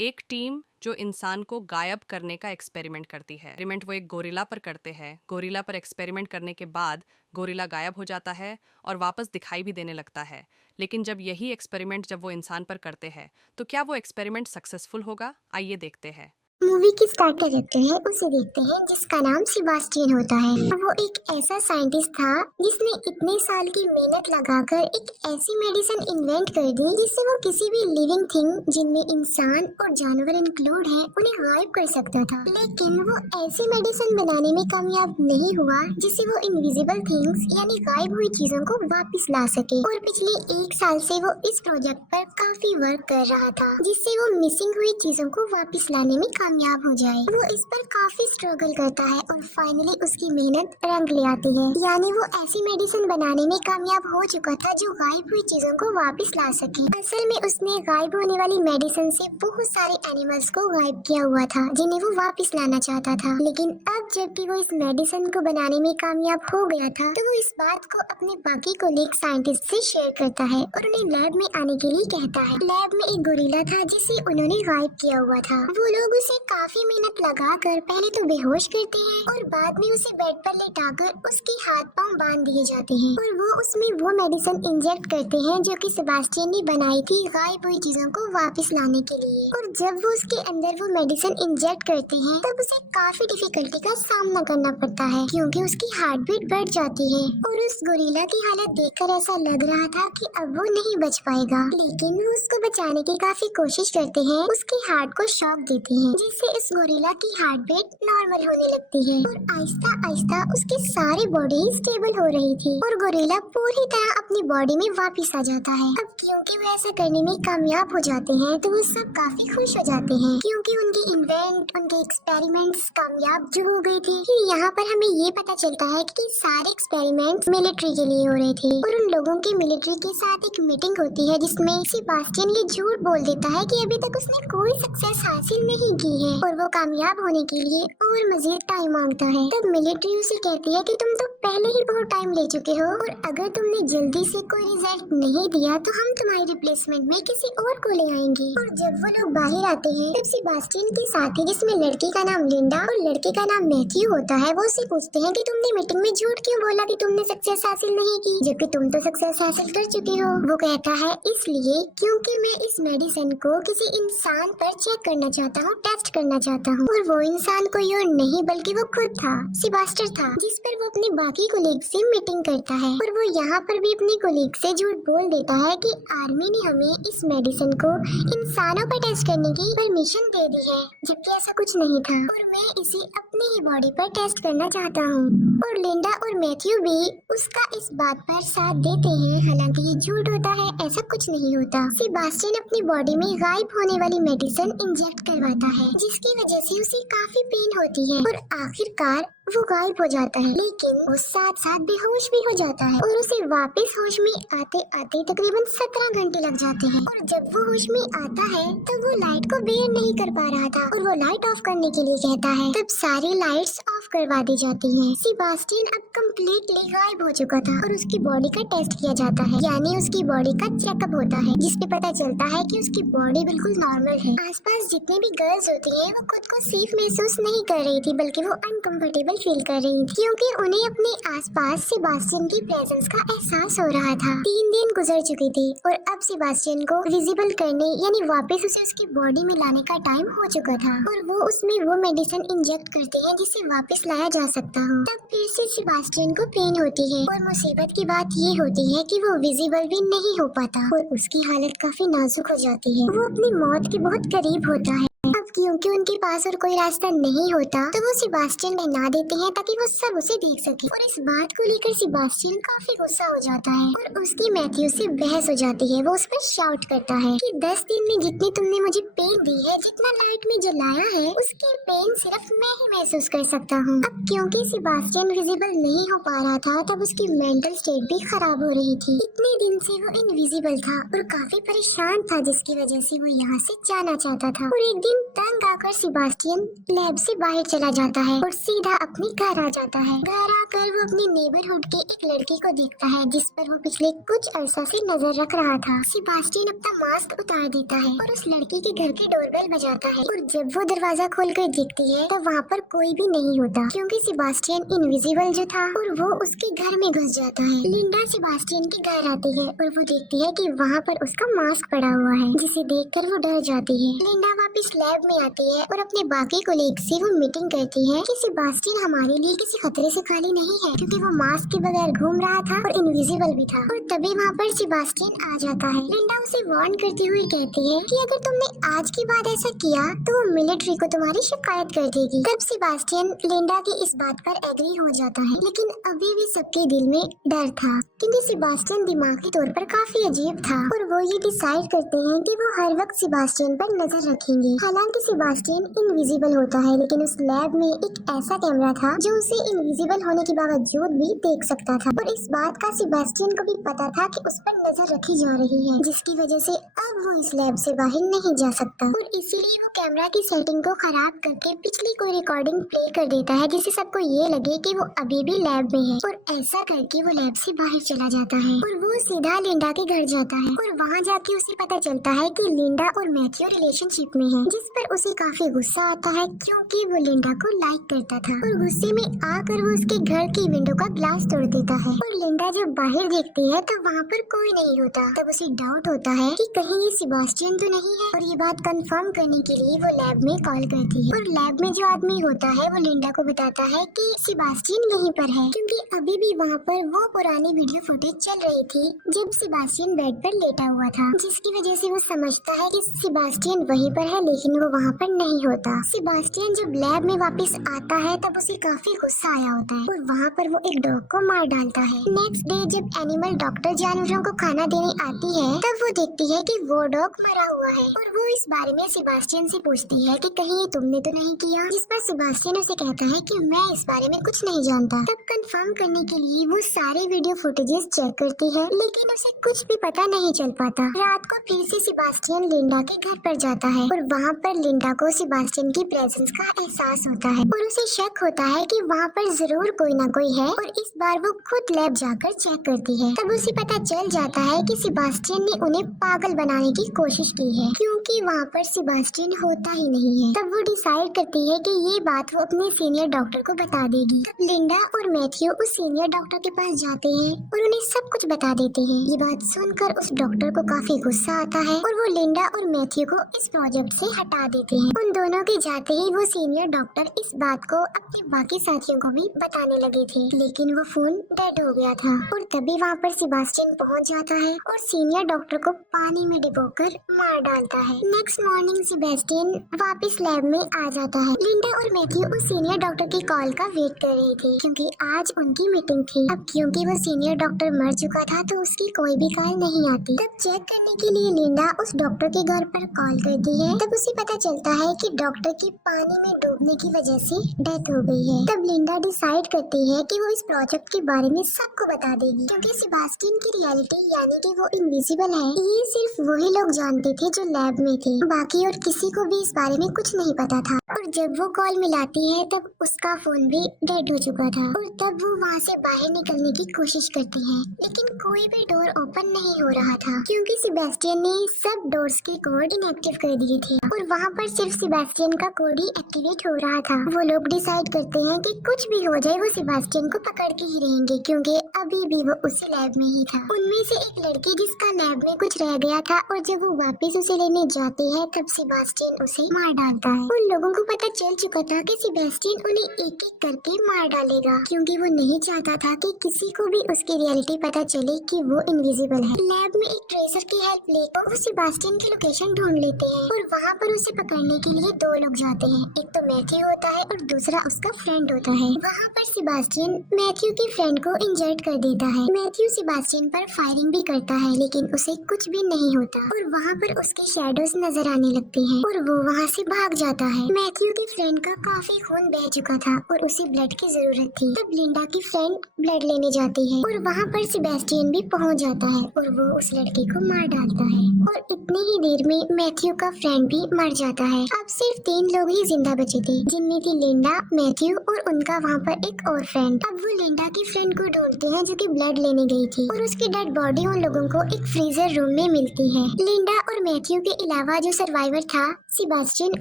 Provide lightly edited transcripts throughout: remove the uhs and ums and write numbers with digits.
एक टीम जो इंसान को गायब करने का एक्सपेरिमेंट करती है। एक्सपेरिमेंट वो एक गोरिल्ला पर करते हैं। गोरिल्ला पर एक्सपेरिमेंट करने के बाद गोरिल्ला गायब हो जाता है और वापस दिखाई भी देने लगता है। लेकिन जब यही एक्सपेरिमेंट जब वो इंसान पर करते हैं तो क्या वो एक्सपेरिमेंट सक्सेसफुल होगा? आइए देखते हैं। मूवी की स्टार्ट कैरेक्टर है उसे देखते हैं जिसका नाम सेबास्टियन होता है। वो एक ऐसा साइंटिस्ट था जिसने इतने साल की मेहनत लगाकर एक ऐसी मेडिसिन इन्वेंट कर दी जिससे वो किसी भी लिविंग थिंग जिनमें इंसान और जानवर इंक्लूड है उन्हें गायब कर सकता था। लेकिन वो ऐसी मेडिसिन बनाने में कामयाब नहीं हुआ जिससे वो इनविजिबल थिंग्स यानी गायब हुई चीजों को वापस ला सके। और पिछले 1 साल से वो इस प्रोजेक्ट पर काफी वर्क कर रहा था जिससे वो मिसिंग हुई चीजों को वापस लाने में कामयाब हो जाए। वो इस पर काफी स्ट्रगल करता है और फाइनली उसकी मेहनत रंग ले आती है। यानी वो ऐसी मेडिसिन बनाने में कामयाब हो चुका था जो गायब हुई चीजों को वापस ला सके। असल में उसने गायब होने वाली मेडिसिन से बहुत सारे एनिमल्स को गायब किया हुआ था जिन्हें वो वापस लाना चाहता था। लेकिन अब जबकि वो इस मेडिसिन को बनाने में कामयाब हो गया था तो वो इस बात को अपने बाकी कोलीग साइंटिस्ट से शेयर करता है और उन्हें लैब में आने के लिए कहता है। लैब में एक गोरिल्ला था जिसे उन्होंने गायब किया हुआ था। वो लोग उसे काफी मेहनत लगाकर पहले तो बेहोश करते हैं और बाद में उसे बेड पर लेटाकर उसके हाथ पांव बांध दिए जाते हैं और वो उसमें वो मेडिसिन इंजेक्ट करते हैं जो कि सेबास्टियन ने बनाई थी गायब हुई चीजों को वापस लाने के लिए। और जब वो उसके अंदर वो मेडिसिन इंजेक्ट करते हैं तब उसे काफी डिफिकल्टी का सामना करना पड़ता है क्योंकि उसकी हार्ट बीट बढ़ जाती है और उस गोरिल्ला की हालत देखकर ऐसा लग रहा था कि अब वो नहीं बच पाएगा। लेकिन वो उसको बचाने की काफी कोशिश करते हैं, उसके हार्ट को शॉक देते हैं जिससे इस गोरिल्ला की हार्ट बीट नॉर्मल होने लगती है और आहिस्ता आहिस्ता उसकी सारी बॉडी स्टेबल हो रही थी और गोरिल्ला पूरी तरह अपनी बॉडी में वापस आ जाता है। अब क्योंकि वो ऐसा करने में कामयाब हो जाते हैं तो वो सब काफी खुश हो जाते हैं क्योंकि उनके इन्वेंट उनके एक्सपेरिमेंट्स कामयाब जो हो गए थे। फिर यहाँ पर हमें ये पता चलता है कि सारे एक्सपेरिमेंट्स मिलिट्री के लिए हो रहे थे और उन लोगों की मिलिट्री के साथ एक मीटिंग होती है जिसमें सेबास्टियन ये झूठ बोल देता है कि अभी तक उसने कोई सक्सेस हासिल नहीं की है और वो कामयाब होने के लिए और मजीद टाइम मांगता है। तब मिलिट्री उसे कहती है कि तुम तो पहले ही बहुत टाइम ले चुके हो और अगर तुमने जल्दी से कोई रिजल्ट नहीं दिया तो हम तुम्हारी रिप्लेसमेंट में किसी और को ले आएंगे। और जब वो लोग बाहर आते हैं तब सेबास्टियन के साथी जिसमें लड़की का नाम लिंडा और लड़के का नाम मैथ्यू होता है वो उससे पूछते हैं कि तुमने मीटिंग में झूठ क्यों बोला कि तुमने सक्सेस हासिल नहीं की जबकि तुम तो सक्सेस हासिल कर चुके हो। वो कहता है इसलिए क्योंकि मैं इस मेडिसिन को किसी इंसान पर चेक करना चाहता हूँ, टेस्ट करना चाहता हूँ। और वो इंसान कोई और नहीं बल्कि वो खुद था, सेबास्टियन था, जिस पर वो अपने बाकी कोलीग से मीटिंग करता है। और वो यहाँ पर भी अपने कोलीग से झूठ बोल देता है कि आर्मी ने हमें इस मेडिसिन को इंसानों पर टेस्ट करने की परमिशन दे दी है जबकि ऐसा कुछ नहीं था और मैं इसे अपनी ही बॉडी पर टेस्ट करना चाहता हूँ। और लिंडा और मैथ्यू भी उसका इस बात पर साथ देते हैं, हालांकि ये झूठ होता है, ऐसा कुछ नहीं होता। सेबास्टियन अपनी बॉडी में गायब होने वाली मेडिसिन इंजेक्ट करवाता है जिसकी वजह से उसे काफी पेन होती है और आखिरकार वो गायब हो जाता है। लेकिन वो साथ साथ बेहोश भी हो जाता है और उसे वापस होश में आते आते तकरीबन 17 घंटे लग जाते हैं। और जब वो होश में आता है तो वो लाइट को बेयर नहीं कर पा रहा था और वो लाइट ऑफ करने के लिए कहता है। तब सारी लाइट्स ऑफ करवा दी जाती हैं। सेबास्टियन अब कम्प्लीटली गायब हो चुका था और उसकी बॉडी का टेस्ट किया जाता है, यानी उसकी बॉडी का चेकअप होता है जिसपे पता चलता है कि उसकी बॉडी बिल्कुल नॉर्मल है। आसपास जितनी भी गर्ल्स होती हैं वो खुद को सेफ महसूस नहीं कर रही थी बल्कि वो अनकंफर्टेबल फील कर रही थी क्योंकि उन्हें अपने आसपास सेबास्टियन की प्रेजेंस का एहसास हो रहा था। 3 दिन गुजर चुके थे और अब सेबास्टियन को विजिबल करने यानी वापस उसे उसकी बॉडी में लाने का टाइम हो चुका था और वो उसमें वो मेडिसिन इंजेक्ट करते हैं जिसे वापस लाया जा सकता हो। तब फिर से सेबास्टियन को पेन होती है और मुसीबत की बात ये होती है कि वो विजिबल भी नहीं हो पाता और उसकी हालत काफी नाजुक हो जाती है। वो अपनी मौत के बहुत करीब होता है। अब क्योंकि उनके पास और कोई रास्ता नहीं होता तो वो सेबास्टियन बना देते हैं ताकि वो सब उसे देख सके और इस बात को लेकर सेबास्टियन काफी गुस्सा हो जाता है और उसकी मैथ्यू से बहस हो जाती है। वो उस पर शाउट करता है कि 10 दिन में जितनी तुमने मुझे पेन दी है, जितना लाइट में जलाया है, उसकी पेन सिर्फ मैं ही महसूस कर सकता हूँ। अब क्योंकि सेबास्टियन विजिबल नहीं हो पा रहा था तब उसकी मेंटल स्टेट भी खराब हो रही थी। इतने दिन से वो इनविजिबल था और काफी परेशान था जिसकी वजह से वो यहाँ से जाना चाहता था और एक दिन तंग गाकर सेबास्टियन लैब से बाहर चला जाता है और सीधा अपने घर आ जाता है। घर आकर वो अपने नेबरहुड के एक लड़के को देखता है जिस पर वो पिछले कुछ अरसा से नजर रख रहा था। सेबास्टियन अपना मास्क उतार देता है और उस लड़के के घर की डोरबेल बजाता है और जब वो दरवाजा खोलकर देखती है तो वहाँ पर कोई भी नहीं होता क्योंकि सेबास्टियन इनविजिबल जो था और वो उसके घर में घुस जाता है। लिंडा सेबास्टियन के घर आती है और वो देखती है कि वहाँ पर उसका मास्क पड़ा हुआ है जिसे देखकर वो डर जाती है। लिंडा वापस लैब में आती है और अपने बाकी कोलीग से वो मीटिंग करती है कि सेबास्टियन हमारे लिए किसी खतरे से खाली नहीं है क्योंकि वो मास्क के बगैर घूम रहा था और इनविजिबल भी था। और तभी वहाँ पर सेबास्टियन आ जाता है। लिंडा उसे वार्न करती हुई कहती है कि अगर तुमने आज के बाद ऐसा किया तो वो मिलिट्री को तुम्हारी शिकायत कर देगी। तब सेबास्टियन लिंडा की इस बात पर एग्री हो जाता है, लेकिन अभी भी सबके दिल में डर था क्योंकि सेबास्टियन दिमागी तौर पर काफी अजीब था और वो ये डिसाइड करते हैं कि वो हर वक्त सेबास्टियन पर नजर रखेंगे। हालांकि सेबास्टियन इनविजिबल होता है लेकिन उस लैब में एक ऐसा कैमरा था जो उसे इनविजिबल होने के बावजूद भी देख सकता था और इस बात का सेबास्टियन को भी पता था कि उस पर नजर रखी जा रही है, जिसकी वजह से अब वो इस लैब से बाहर नहीं जा सकता और इसीलिए वो कैमरा की सेटिंग को खराब करके पिछली कोई रिकॉर्डिंग प्ले कर देता है जिससे सबको ये लगे कि वो अभी भी लैब में है और ऐसा करके वो लैब से बाहर चला जाता है और वो सीधा लिंडा के घर जाता है और वहाँ जाके उसे पता चलता है कि लिंडा और मैथ्यू रिलेशनशिप में है, जिस पर उसे काफी गुस्सा आता है क्योंकि वो लिंडा को लाइक करता था और गुस्से में आकर वो उसके घर की विंडो का ग्लास तोड़ देता है और लिंडा जब बाहर देखती है तो वहाँ पर कोई नहीं होता। तब उसे डाउट होता है कि कहीं ये सेबास्टियन तो नहीं है और ये बात कंफर्म करने के लिए वो लैब में कॉल करती है और लैब में जो आदमी होता है वो लिंडा को बताता है कि सेबास्टियन यहीं पर है क्योंकि अभी भी वहाँ पर वो पुरानी वीडियो फुटेज चल रही थी जब सेबास्टियन बेड पर लेटा हुआ था, जिसकी वजह से वो समझता है कि सेबास्टियन वहीं पर है लेकिन वो वहाँ पर नहीं होता। सेबास्टियन जब लैब में वापस आता है तब उसे काफी गुस्सा आया होता है और वहाँ पर वो एक डॉग को मार डालता है। नेक्स्ट डे जब एनिमल डॉक्टर जानवरों को खाना देने आती है तब वो देखती है कि वो डॉग मरा हुआ है और वो इस बारे में सेबास्टियन से पूछती है कि कहीं ये तुमने तो नहीं किया, जिस पर सेबास्टियन उसे कहता है कि मैं इस बारे में कुछ नहीं जानता। तब कंफर्म करने के लिए वो सारे वीडियो फुटेजेस चेक करती है लेकिन उसे कुछ भी पता नहीं चल पाता। रात को फिर से सेबास्टियन लिंडा के घर पर जाता है और वहाँ पर लिंडा को सेबास्टियन की प्रेजेंस का एहसास होता है और उसे शक होता है कि वहाँ पर जरूर कोई ना कोई है और इस बार वो खुद लैब जाकर चेक करती है। तब उसे पता चल जाता है कि सेबास्टियन ने उन्हें पागल बनाने की कोशिश की है क्योंकि वहाँ पर सेबास्टियन होता ही नहीं है। तब वो डिसाइड करती है कि ये बात वो अपने सीनियर डॉक्टर को बता देगी। तब लिंडा और मैथ्यू उस सीनियर डॉक्टर के पास जाते हैं और उन्हें सब कुछ बता देते हैं। ये बात सुनकर उस डॉक्टर को काफी गुस्सा आता है और वो लिंडा और मैथ्यू को इस प्रोजेक्ट से हटा देते हैं। उन दोनों के जाते ही वो सीनियर डॉक्टर इस बात को अपने बाकी साथियों को भी बताने लगे थे लेकिन वो फोन डेड हो गया था और तभी वहाँ पर सेबास्टियन पहुँच जाता है और सीनियर डॉक्टर को पानी में डुबोकर मार डालता है। नेक्स्ट मॉर्निंग सेबास्टियन वापस लैब में आ जाता है। लिंडा और मैथ्यू उस सीनियर डॉक्टर की कॉल का वेट कर रहे थे क्योंकि आज उनकी मीटिंग थी। अब क्योंकि वो सीनियर डॉक्टर मर चुका था तो उसकी कोई भी कॉल नहीं आती। तब चेक करने के लिए लिंडा उस डॉक्टर के घर पर कॉल करती है। तब उसे पता चलता है कि डॉक्टर की पानी में डूबने की वजह से डेथ हो गई है। तब लिंडा डिसाइड करती है कि वो इस प्रोजेक्ट के बारे में सबको बता देगी क्योंकि सेबास्टियन की रियलिटी यानी कि वो इनविजिबल है ये सिर्फ वही लोग जानते थे जो लैब में थे, बाकी और किसी को भी इस बारे में कुछ नहीं पता था। और जब वो कॉल मिलाती है तब उसका फोन भी डेड हो चुका था और तब वो वहाँ से बाहर निकलने की कोशिश करती है लेकिन कोई भी डोर ओपन नहीं हो रहा था क्योंकि सेबास्टियन ने सब डोर्स के कोड इनएक्टिव कर दिए थे और वहाँ पर सिर्फ सेबास्टियन का कोड ही एक्टिवेट हो रहा था। वो लोग डिसाइड करते हैं कि कुछ भी हो जाए वो सेबास्टियन को पकड़ के ही रहेंगे क्योंकि अभी भी वो उसी लैब में ही था। उनमें से एक लड़की जिसका लैब में कुछ रह गया था और जब वो वापस उसे लेने जाते हैं तब सेबास्टियन उसे मार डालता है। उन लोगों को पता चल चुका था कि सेबास्टियन उन्हें एक एक करके मार डालेगा क्योंकि वो नहीं चाहता था कि किसी को भी उसकी रियलिटी पता चले कि वो इनविजिबल है। लैब में एक ट्रेसर की हेल्प लेकर वो सेबास्टियन की लोकेशन ढूंढ लेते हैं और वहाँ पर उसे पकड़ने के लिए दो लोग जाते हैं, एक तो मैथ्यू होता है और दूसरा उसका फ्रेंड होता है। वहाँ पर सेबास्टियन मैथ्यू के फ्रेंड को इंजर्ड कर देता है। मैथ्यू सेबास्टियन पर फायरिंग भी करता है लेकिन उसे कुछ भी नहीं होता और वहाँ पर उसके शैडोज नजर आने लगते हैं और वो वहाँ से भाग जाता है। मैथ्यू के फ्रेंड का काफी खून बह चुका था और उसे ब्लड की जरूरत थी। तब लिंडा की फ्रेंड ब्लड लेने जाती है और वहाँ पर सेबास्टियन भी पहुँच जाता है और वो उस लड़के को मार डालता है और इतनी ही देर में मैथ्यू का फ्रेंड भी भी मर जाता है। अब सिर्फ 3 लोग ही जिंदा बचे थे, जिनमें थी लिंडा, मैथ्यू और उनका वहाँ पर एक और फ्रेंड। अब वो लिंडा की फ्रेंड को ढूंढते हैं जो कि ब्लड लेने गई थी, और उसकी डेड बॉडी उन लोगों को एक फ्रीजर रूम में मिलती है। लिंडा और मैथ्यू के अलावा जो सर्वाइवर था सेबास्टियन,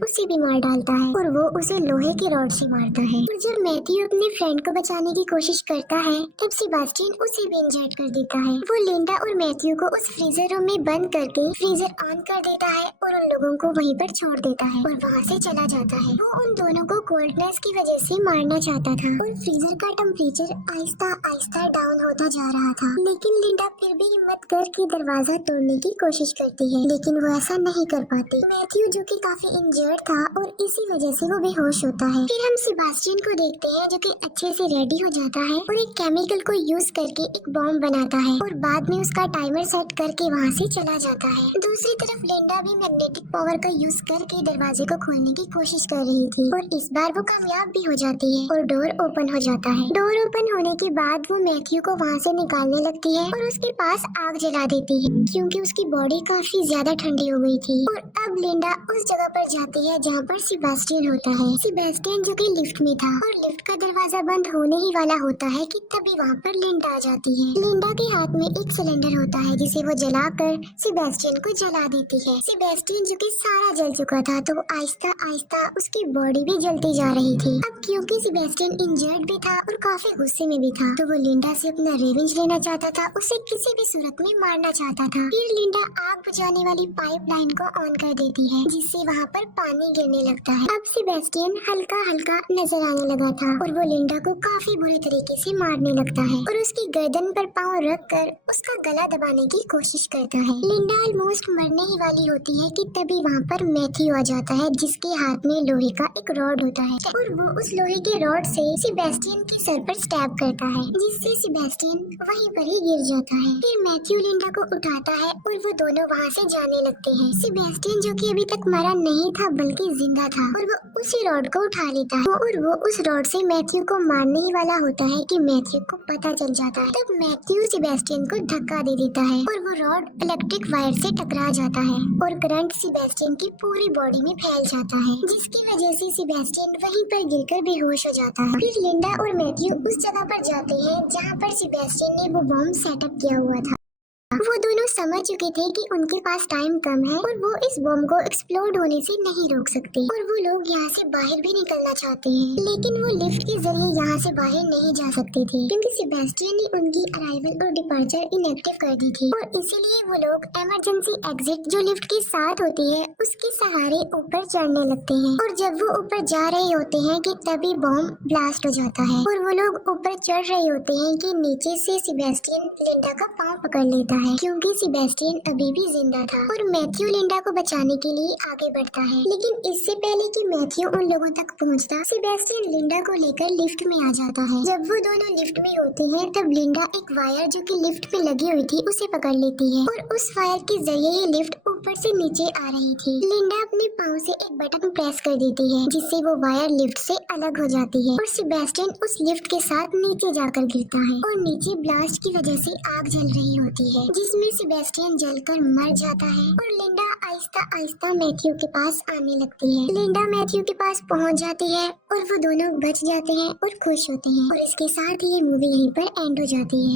उसे भी मार डालता है और वो उसे लोहे के रॉड से मारता है। और जब मैथ्यू अपने फ्रेंड को बचाने की कोशिश करता है तब सेबास्टियन उसे भी इंजर्ड कर देता है। वो लिंडा और मैथ्यू को उस फ्रीजर रूम में बंद करके फ्रीजर ऑन कर देता है और उन लोगों को वहीं पर छोड़ देता है और वहाँ से चला जाता है। वो उन दोनों को कोल्डनेस की वजह से मारना चाहता था और फ्रीजर का टेम्परेचर आहिस्ता आहिस्ता डाउन होता जा रहा था, लेकिन लिंडा फिर भी हिम्मत करके दरवाजा तोड़ने की कोशिश करती है, लेकिन वो ऐसा नहीं कर पाती। मैथ्यू जो कि काफी इंजर्ड था और इसी वजह से वो बेहोश होता है। फिर हम सेबास्टियन को देखते हैं जो कि अच्छे से रेडी हो जाता है और एक केमिकल को यूज करके एक बॉम्ब बनाता है और बाद में उसका टाइमर सेट करके वहाँ से चला जाता है। दूसरी तरफ लिंडा भी मैग्नेटिक पावर का यूज करके दरवाजे को खोलने की कोशिश कर रही थी और इस बार वो कामयाब भी हो जाती है और डोर ओपन हो जाता है। डोर ओपन होने के बाद वो मैथ्यू को वहाँ से निकालने लगती है और उसके पास आग जला देती है क्योंकि उसकी बॉडी काफी ज्यादा ठंडी हो गई थी। और अब लिंडा उस जगह पर जाती है जहाँ पर सेबास्टियन होता है। सेबास्टियन जो कि लिफ्ट में था और लिफ्ट का दरवाजा बंद होने ही वाला होता है कि तभी वहाँ पर लिंडा आ जाती है। लिंडा के हाथ में एक सिलेंडर होता है जिसे वो जलाकर सेबास्टियन को जला देती है। सेबास्टियन जो कि सारा जल चुका था तो आहिस्ता आहिस्ता उसकी बॉडी भी जलती जा रही थी। अब क्योंकि सेबास्टियन इंजर्ड भी था और काफी गुस्से में भी था तो वो लिंडा से अपना रिवेंज लेना चाहता था, उसे किसी भी सूरत में मारना चाहता था। फिर लिंडा आग बुझाने वाली पाइपलाइन को ऑन कर देती है जिससे वहाँ पर पानी गिरने लगता है। अब सेबास्टियन हल्का हल्का नजर आने लगा था और वो लिंडा को काफी बुरे तरीके से मारने लगता है और उसकी गर्दन पर पाँव रख कर उसका गला दबाने की कोशिश करता है। लिंडा ऑलमोस्ट मरने ही वाली होती है कि तभी वहाँ पर मैथ्यू आ जाता है जिसके हाथ में लोहे का एक रॉड होता है और वो उस लोहे के रॉड से सेबास्टियन के सर पर स्टैब करता है जिससे सेबास्टियन वहीं पर ही गिर जाता है। फिर मैथ्यू लिंडा को उठाता है और वो दोनों वहाँ से जाने लगते हैं। सेबास्टियन जो कि अभी तक मरा नहीं था बल्कि जिंदा था और वो उसी रॉड को उठा लेता है और वो उस रॉड से मैथ्यू को मारने ही वाला होता है कि मैथ्यू को पता चल जाता है। तब मैथ्यू सेबास्टियन को धक्का दे देता है और वो रॉड इलेक्ट्रिक वायर से टकरा जाता है और करंट सेबास्टियन की पूरी बॉडी में फैल जाता है जिसकी वजह से सेबास्टियन वहीं पर गिरकर बेहोश हो जाता है। फिर लिंडा और मैथ्यू उस जगह पर जाते हैं जहाँ पर सेबास्टियन ने वो बॉम्ब सेटअप किया हुआ था। वो दोनों समझ चुके थे कि उनके पास टाइम कम है और वो इस बम को एक्सप्लोड होने से नहीं रोक सकते और वो लोग यहाँ से बाहर भी निकलना चाहते हैं, लेकिन वो लिफ्ट के जरिए यहाँ से बाहर नहीं जा सकते थे क्योंकि सेबास्टियन ने उनकी अराइवल और डिपार्चर इनएक्टिव कर दी थी और इसीलिए वो लोग इमरजेंसी एग्जिट जो लिफ्ट के साथ होती है उसके सहारे ऊपर चढ़ने लगते हैं और जब वो ऊपर जा रहे होते हैं कि तभी बम ब्लास्ट हो जाता है और वो लोग ऊपर चढ़ रहे होते हैं कि नीचे से सेबास्टियन लिंडा का पाँव पकड़ लेता है क्योंकि सेबास्टियन अभी भी जिंदा था और मैथ्यू लिंडा को बचाने के लिए आगे बढ़ता है। लेकिन इससे पहले कि मैथ्यू उन लोगों तक पहुंचता, सेबास्टियन लिंडा को लेकर लिफ्ट में आ जाता है। जब वो दोनों लिफ्ट में होते हैं तब लिंडा एक वायर जो कि लिफ्ट में लगी हुई थी उसे पकड़ लेती है और उस वायर के जरिए ये लिफ्ट ऊपर से नीचे आ रही थी। लिंडा अपने पाँव से एक बटन प्रेस कर देती है जिससे वो वायर लिफ्ट से अलग हो जाती है और सेबास्टियन उस लिफ्ट के साथ नीचे जाकर गिरता है और नीचे ब्लास्ट की वजह से आग जल रही होती है जिसमें सेबास्टियन जलकर मर जाता है और लिंडा आहिस्ता आहिस्ता मैथ्यू के पास आने लगती है। लिंडा मैथ्यू के पास पहुंच जाती है और वो दोनों बच जाते हैं और खुश होते हैं और इसके साथ ही ये मूवी यहीं पर एंड हो जाती है।